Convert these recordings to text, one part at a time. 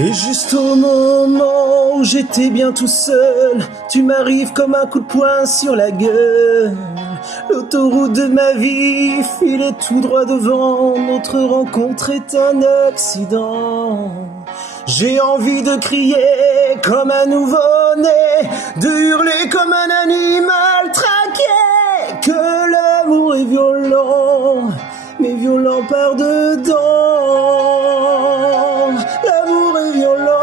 Et juste au moment où j'étais bien tout seul, tu m'arrives comme un coup de poing sur la gueule. L'autoroute de ma vie filait tout droit devant, notre rencontre est un accident. J'ai envie de crier comme un nouveau-né, de hurler comme un animal traqué, que l'amour est violent, mais violent par dedans. L'amour est violent,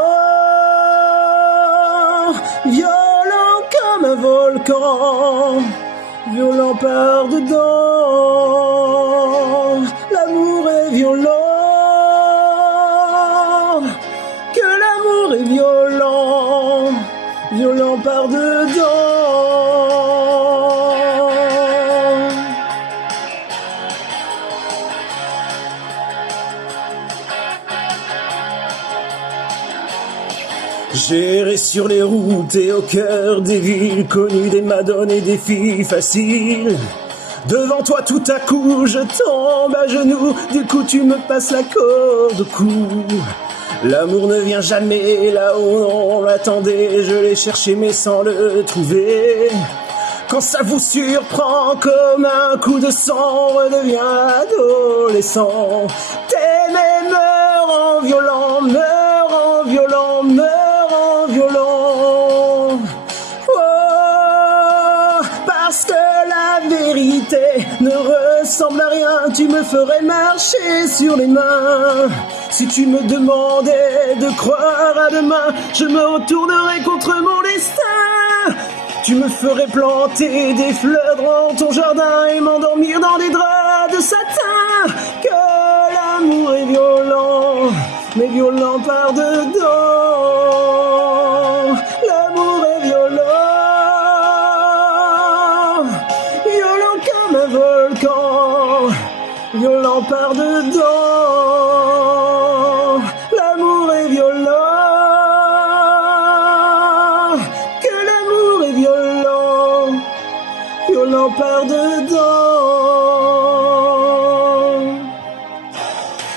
violent comme un volcan, violent par dedans. L'amour est violent, que l'amour est violent, violent par dedans. J'irai sur les routes et au cœur des villes, connues des madones et des filles faciles. Devant toi tout à coup je tombe à genoux, du coup tu me passes la corde au cou. L'amour ne vient jamais là où on l'attendait, je l'ai cherché mais sans le trouver. Quand ça vous surprend comme un coup de sang, redevient adolescent. T'aimes, meurs en violent, meurs en violent, meurs en violent. Oh, parce que la vérité ne ressemble à rien, tu me ferais marcher sur les mains. Si tu me demandais de croire à demain, je me retournerais contre mon destin. Tu me ferais planter des fleurs dans ton jardin et m'endormir dans des draps de satin. Que l'amour est violent, mais violent par dedans. L'amour est violent, violent comme un volcan, violent par dedans. L'amour est violent, violent par dedans.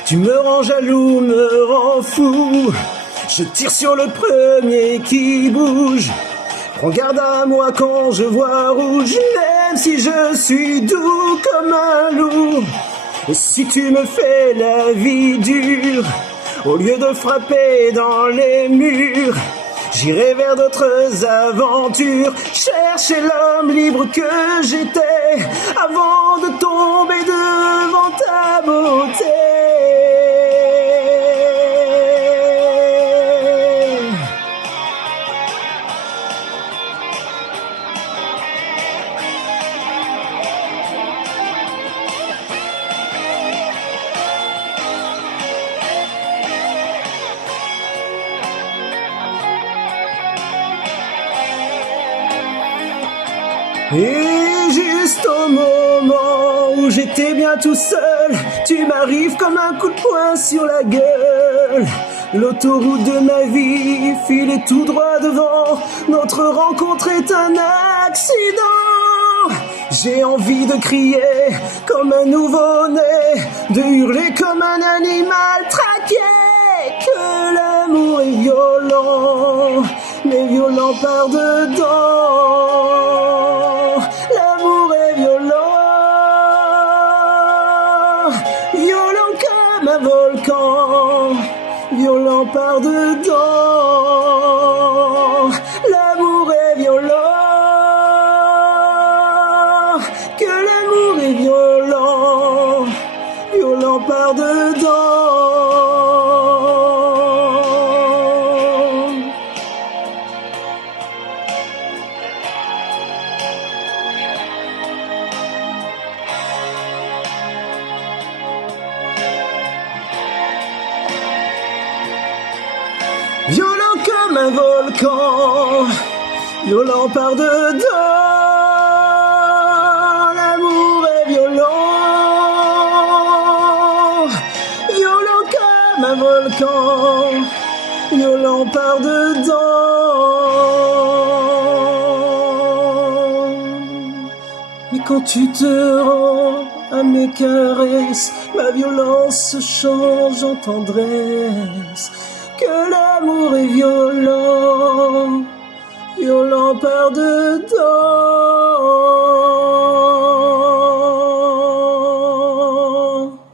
Tu me rends jaloux, me rends fou, je tire sur le premier qui bouge. Prends garde à moi quand je vois rouge, même si je suis doux comme un loup. Et si tu me fais la vie dure, au lieu de frapper dans les murs, j'irai vers d'autres aventures, chercher l'homme libre que j'étais avant de tomber devant ta beauté. Et juste au moment où j'étais bien tout seul, tu m'arrives comme un coup de poing sur la gueule. L'autoroute de ma vie filait tout droit devant, notre rencontre est un accident. J'ai envie de crier comme un nouveau-né, de hurler comme un animal traqué, que l'amour est violent, mais violent par dedans. L'amour est violent, violent comme un volcan, violent par dedans. L'amour est violent, que l'amour est violent, violent par dedans. Violent comme un volcan, violent par dedans. L'amour est violent, violent comme un volcan, violent par dedans. Mais quand tu te rends à mes caresses, ma violence se change en tendresse. que l'amour est violent, violent par dedans.